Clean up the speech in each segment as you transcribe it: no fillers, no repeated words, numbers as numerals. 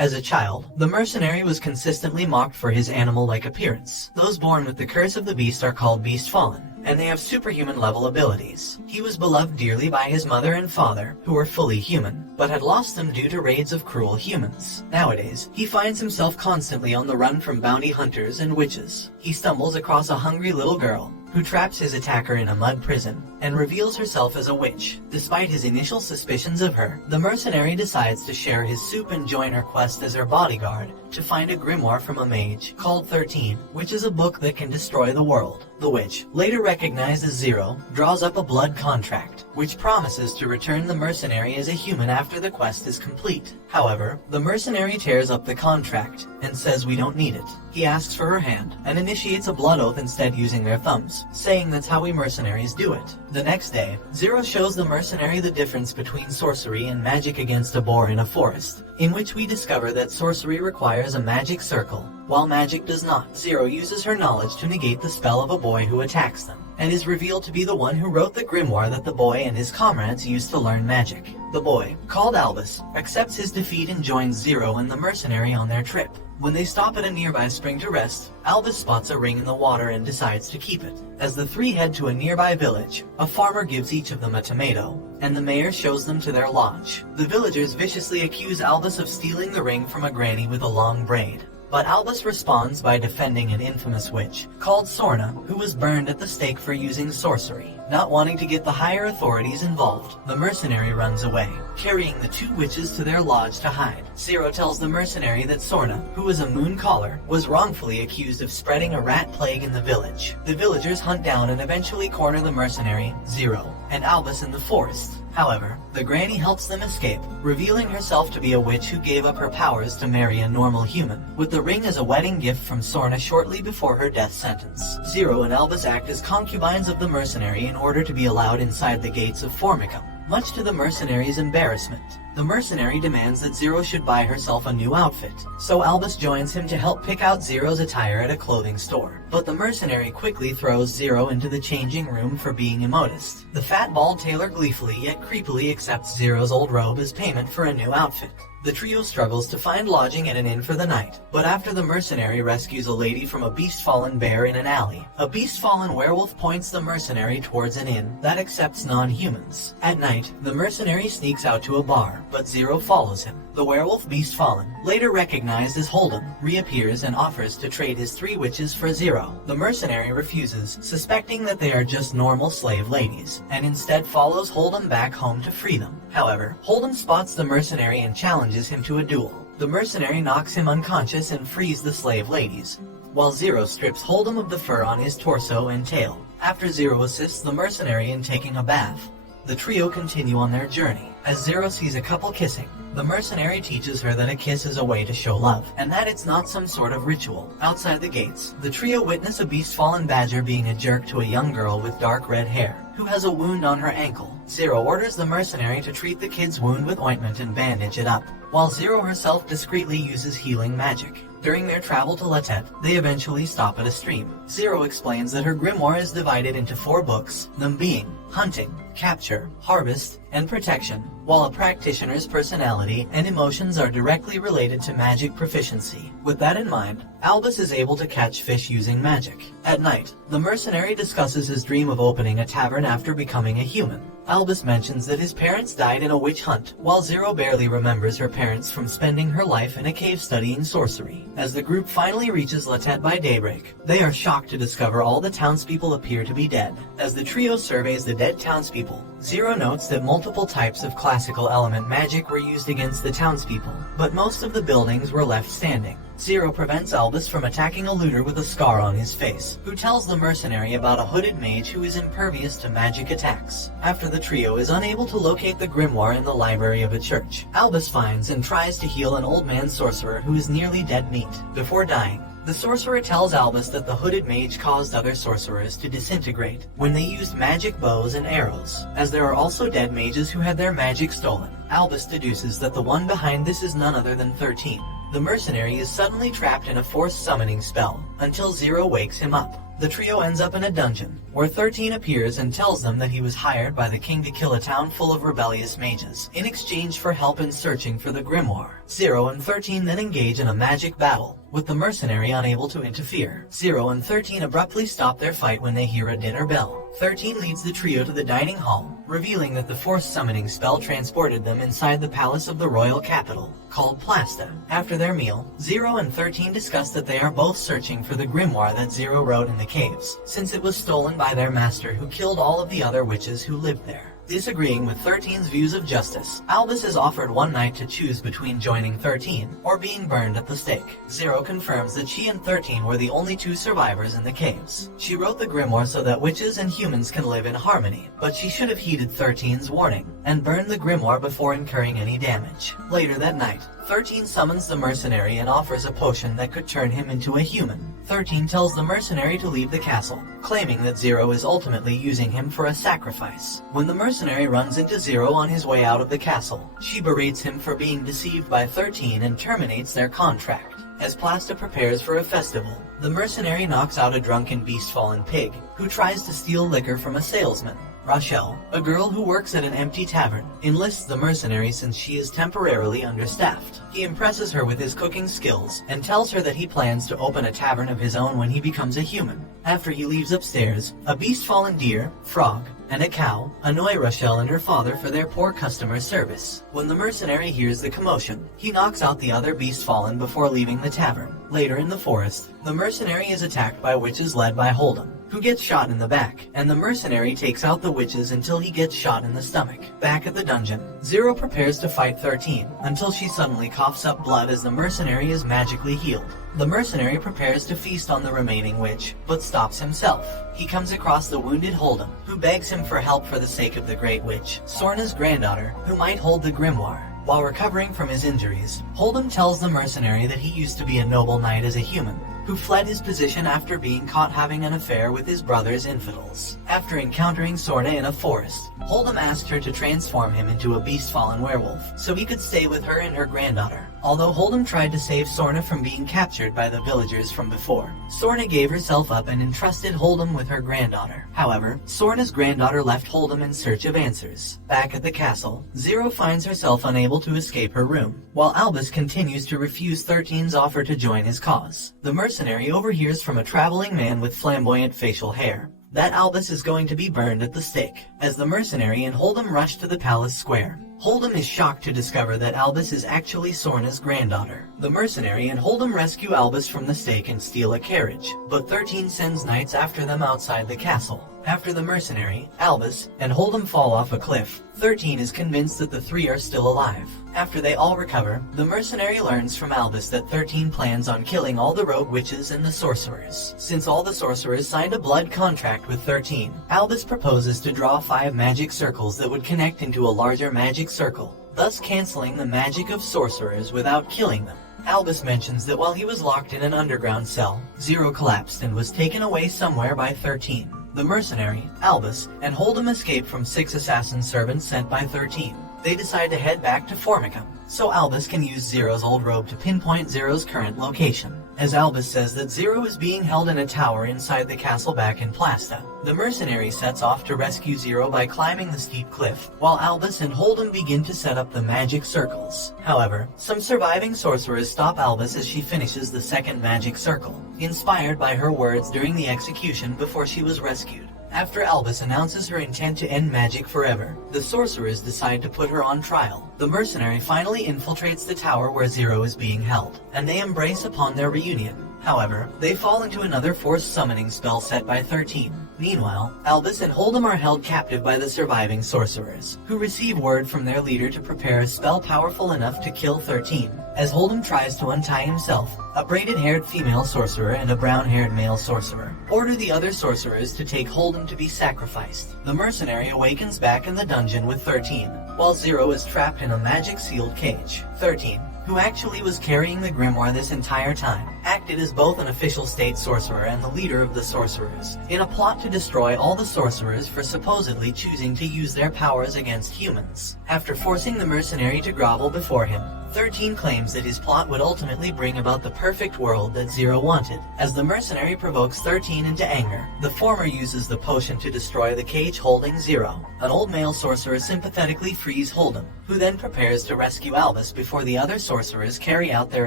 As a child, the mercenary was consistently mocked for his animal-like appearance. Those born with the curse of the beast are called beast fallen, and they have superhuman-level abilities. He was beloved dearly by his mother and father, who were fully human, but had lost them due to raids of cruel humans. Nowadays, he finds himself constantly on the run from bounty hunters and witches. He stumbles across a hungry little girl, who traps his attacker in a mud prison, and reveals herself as a witch. Despite his initial suspicions of her, the mercenary decides to share his soup and join her quest as her bodyguard to find a grimoire from a mage called 13, which is a book that can destroy the world. The witch, later recognized as Zero, draws up a blood contract, which promises to return the mercenary as a human after the quest is complete. However, the mercenary tears up the contract and says we don't need it. He asks for her hand and initiates a blood oath instead using their thumbs, saying that's how we mercenaries do it. The next day, Zero shows the mercenary the difference between sorcery and magic against a boar in a forest, in which we discover that sorcery requires a magic circle, while magic does not. Zero uses her knowledge to negate the spell of a boy who attacks them, and is revealed to be the one who wrote the grimoire that the boy and his comrades used to learn magic. The boy, called Albus, accepts his defeat and joins Zero and the mercenary on their trip. When they stop at a nearby spring to rest, Albus spots a ring in the water and decides to keep it. As the three head to a nearby village, a farmer gives each of them a tomato, and the mayor shows them to their lodge. The villagers viciously accuse Albus of stealing the ring from a granny with a long braid. But Albus responds by defending an infamous witch, called Sorna, who was burned at the stake for using sorcery. Not wanting to get the higher authorities involved, the mercenary runs away, carrying the two witches to their lodge to hide. Zero tells the mercenary that Sorna, who was a moon caller, was wrongfully accused of spreading a rat plague in the village. The villagers hunt down and eventually corner the mercenary, Zero, and Albus in the forest. However, the granny helps them escape, revealing herself to be a witch who gave up her powers to marry a normal human, with the ring as a wedding gift from Sorna shortly before her death sentence. Zero and Albus act as concubines of the mercenary in order to be allowed inside the gates of Formicum. Much to the mercenary's embarrassment, the mercenary demands that Zero should buy herself a new outfit, so Albus joins him to help pick out Zero's attire at a clothing store. But the mercenary quickly throws Zero into the changing room for being immodest. The fat bald tailor gleefully yet creepily accepts Zero's old robe as payment for a new outfit. The trio struggles to find lodging at an inn for the night, but after the mercenary rescues a lady from a beast-fallen bear in an alley, a beast-fallen werewolf points the mercenary towards an inn that accepts non-humans. At night, the mercenary sneaks out to a bar, but Zero follows him. The werewolf beast-fallen, later recognized as Holden, reappears and offers to trade his three witches for Zero. The mercenary refuses, suspecting that they are just normal slave ladies, and instead follows Holden back home to free them. However, Holden spots the mercenary and challenges him to a duel. The mercenary knocks him unconscious and frees the slave ladies, while Zero strips Holden of the fur on his torso and tail. After Zero assists the mercenary in taking a bath, the trio continue on their journey. As Zero sees a couple kissing, the mercenary teaches her that a kiss is a way to show love, and that it's not some sort of ritual. Outside the gates, the trio witness a beast-fallen badger being a jerk to a young girl with dark red hair, who has a wound on her ankle. Zero orders the mercenary to treat the kid's wound with ointment and bandage it up, while Zero herself discreetly uses healing magic. During their travel to Latet, they eventually stop at a stream. Zero explains that her grimoire is divided into 4 books, them being hunting, capture, harvest, and protection, while a practitioner's personality and emotions are directly related to magic proficiency. With that in mind, Albus is able to catch fish using magic. At night, the mercenary discusses his dream of opening a tavern after becoming a human. Albus mentions that his parents died in a witch hunt, while Zero barely remembers her parents from spending her life in a cave studying sorcery. As the group finally reaches Latet by daybreak, they are shocked to discover all the townspeople appear to be dead. As the trio surveys the dead townspeople, Zero notes that multiple types of classical element magic were used against the townspeople, but most of the buildings were left standing. Zero prevents Albus from attacking a looter with a scar on his face, who tells the mercenary about a hooded mage who is impervious to magic attacks. After the trio is unable to locate the grimoire in the library of a church, Albus finds and tries to heal an old man sorcerer who is nearly dead meat. Before dying, the sorcerer tells Albus that the hooded mage caused other sorcerers to disintegrate when they used magic bows and arrows, as there are also dead mages who had their magic stolen. Albus deduces that the one behind this is none other than 13. The mercenary is suddenly trapped in a forced summoning spell, until Zero wakes him up. The trio ends up in a dungeon, where 13 appears and tells them that he was hired by the king to kill a town full of rebellious mages, in exchange for help in searching for the grimoire. 0 and 13 then engage in a magic battle, with the mercenary unable to interfere. 0 and 13 abruptly stop their fight when they hear a dinner bell. 13 leads the trio to the dining hall, revealing that the forced summoning spell transported them inside the palace of the royal capital, called Plasta. After their meal, 0 and 13 discuss that they are both searching for the grimoire that 0 wrote in the caves, since it was stolen by their master who killed all of the other witches who lived there. Disagreeing with 13's views of justice, Albus is offered one night to choose between joining 13 or being burned at the stake. 0 confirms that she and 13 were the only two survivors in the caves. She wrote the grimoire so that witches and humans can live in harmony, but she should have heeded 13's warning and burned the grimoire before incurring any damage. Later that night, 13 summons the mercenary and offers a potion that could turn him into a human. 13 tells the mercenary to leave the castle, claiming that 0 is ultimately using him for a sacrifice. When the mercenary runs into 0 on his way out of the castle, she berates him for being deceived by 13 and terminates their contract. As Plasta prepares for a festival, the mercenary knocks out a drunken beast-fallen pig, who tries to steal liquor from a salesman. Rochelle, a girl who works at an empty tavern, enlists the mercenary since she is temporarily understaffed. He impresses her with his cooking skills and tells her that he plans to open a tavern of his own when he becomes a human. After he leaves upstairs, a beast-fallen deer, frog, and a cow annoy Rochelle and her father for their poor customer service. When the mercenary hears the commotion, he knocks out the other beast-fallen before leaving the tavern. Later in the forest, the mercenary is attacked by witches led by Hold'em, who gets shot in the back, and the mercenary takes out the witches until he gets shot in the stomach. Back at the dungeon, 0 prepares to fight 13, until she suddenly coughs up blood as the mercenary is magically healed. The mercenary prepares to feast on the remaining witch, but stops himself. He comes across the wounded Hold'em, who begs him for help for the sake of the Great Witch, Sorna's granddaughter, who might hold the grimoire. While recovering from his injuries, Hold'em tells the mercenary that he used to be a noble knight as a human, who fled his position after being caught having an affair with his brother's infidels. After encountering Sorna in a forest, Hold'em asked her to transform him into a beast-fallen werewolf, so he could stay with her and her granddaughter. Although Hold'em tried to save Sorna from being captured by the villagers from before, Sorna gave herself up and entrusted Hold'em with her granddaughter. However, Sorna's granddaughter left Hold'em in search of answers. Back at the castle, 0 finds herself unable to escape her room, while Albus continues to refuse 13's offer to join his cause. The mercenary overhears from a traveling man with flamboyant facial hair that Albus is going to be burned at the stake. As the mercenary and Hold'em rush to the palace square, Hold'em is shocked to discover that Albus is actually Sorna's granddaughter. The mercenary and Hold'em rescue Albus from the stake and steal a carriage, but 13 sends knights after them outside the castle. After the mercenary, Albus, and Hold'em fall off a cliff, 13 is convinced that the three are still alive. After they all recover, the mercenary learns from Albus that 13 plans on killing all the rogue witches and the sorcerers. Since all the sorcerers signed a blood contract with 13, Albus proposes to draw 5 magic circles that would connect into a larger magic circle, thus canceling the magic of sorcerers without killing them. Albus mentions that while he was locked in an underground cell, 0 collapsed and was taken away somewhere by 13. The mercenary, Albus, and Hold'em escape from 6 assassin servants sent by 13. They decide to head back to Formicum, so Albus can use 0's old robe to pinpoint 0's current location. As Albus says that 0 is being held in a tower inside the castle back in Plasta, the mercenary sets off to rescue 0 by climbing the steep cliff, while Albus and Hold'em begin to set up the magic circles. However, some surviving sorcerers stop Albus as she finishes the second magic circle, inspired by her words during the execution before she was rescued. After Albus announces her intent to end magic forever, the sorcerers decide to put her on trial. The mercenary finally infiltrates the tower where 0 is being held, and they embrace upon their reunion. However, they fall into another forced summoning spell set by 13. Meanwhile, Albus and Hold'em are held captive by the surviving sorcerers, who receive word from their leader to prepare a spell powerful enough to kill 13. As Hold'em tries to untie himself, a braided-haired female sorcerer and a brown-haired male sorcerer order the other sorcerers to take Hold'em to be sacrificed. The mercenary awakens back in the dungeon with 13, while 0 is trapped in a magic-sealed cage. 13, who actually was carrying the grimoire this entire time, acted as both an official state sorcerer and the leader of the sorcerers, in a plot to destroy all the sorcerers for supposedly choosing to use their powers against humans. After forcing the mercenary to grovel before him, 13 claims that his plot would ultimately bring about the perfect world that Zero wanted. As the mercenary provokes 13 into anger, the former uses the potion to destroy the cage holding Zero. An old male sorcerer sympathetically frees Hold'em, who then prepares to rescue Albus before the other sorcerers carry out their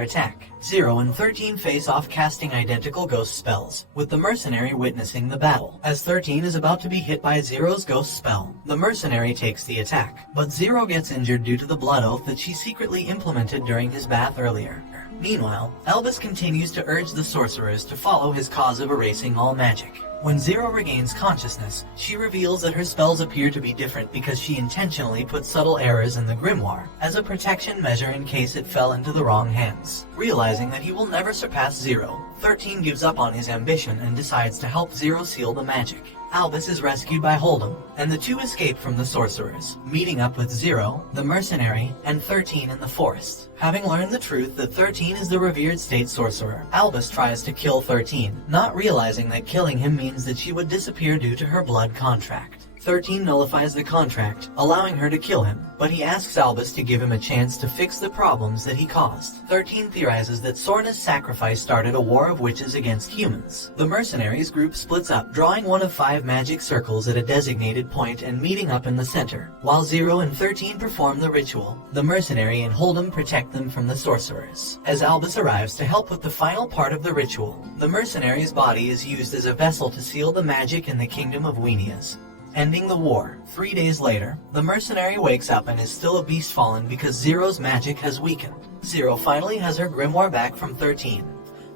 attack. Zero and 13 face off casting identical ghost spells, with the mercenary witnessing the battle. As 13 is about to be hit by Zero's ghost spell, the mercenary takes the attack, but Zero gets injured due to the blood oath that she secretly implemented during his bath earlier. Meanwhile, Albus continues to urge the sorcerers to follow his cause of erasing all magic. When Zero regains consciousness, she reveals that her spells appear to be different because she intentionally put subtle errors in the Grimoire as a protection measure in case it fell into the wrong hands. Realizing that he will never surpass Zero, 13 gives up on his ambition and decides to help Zero seal the magic. Albus is rescued by Hold'em, and the two escape from the sorcerers, meeting up with Zero, the mercenary, and 13 in the forest. Having learned the truth that 13 is the revered state sorcerer, Albus tries to kill 13, not realizing that killing him means that she would disappear due to her blood contract. 13 nullifies the contract, allowing her to kill him, but he asks Albus to give him a chance to fix the problems that he caused. 13 theorizes that Sorna's sacrifice started a war of witches against humans. The mercenaries group splits up, drawing one of 5 magic circles at a designated point and meeting up in the center. While 0 and 13 perform the ritual, the mercenary and Hold'em protect them from the sorcerers. As Albus arrives to help with the final part of the ritual, the mercenary's body is used as a vessel to seal the magic in the kingdom of Wenias, ending the war. 3 days later, the mercenary wakes up and is still a beast fallen because Zero's magic has weakened. Zero finally has her grimoire back from 13.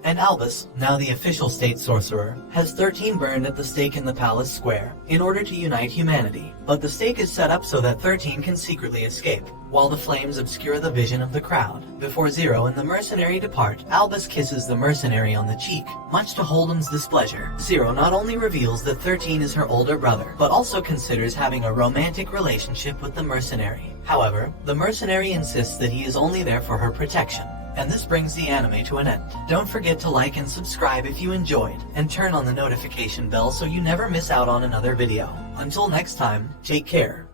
And Albus, now the official state sorcerer, has 13 burned at the stake in the palace square, in order to unite humanity. But the stake is set up so that 13 can secretly escape, while the flames obscure the vision of the crowd. Before Zero and the mercenary depart, Albus kisses the mercenary on the cheek, much to Hold'em's displeasure. Zero not only reveals that 13 is her older brother, but also considers having a romantic relationship with the mercenary. However, the mercenary insists that he is only there for her protection. And this brings the anime to an end. Don't forget to like and subscribe if you enjoyed, and turn on the notification bell so you never miss out on another video. Until next time, take care.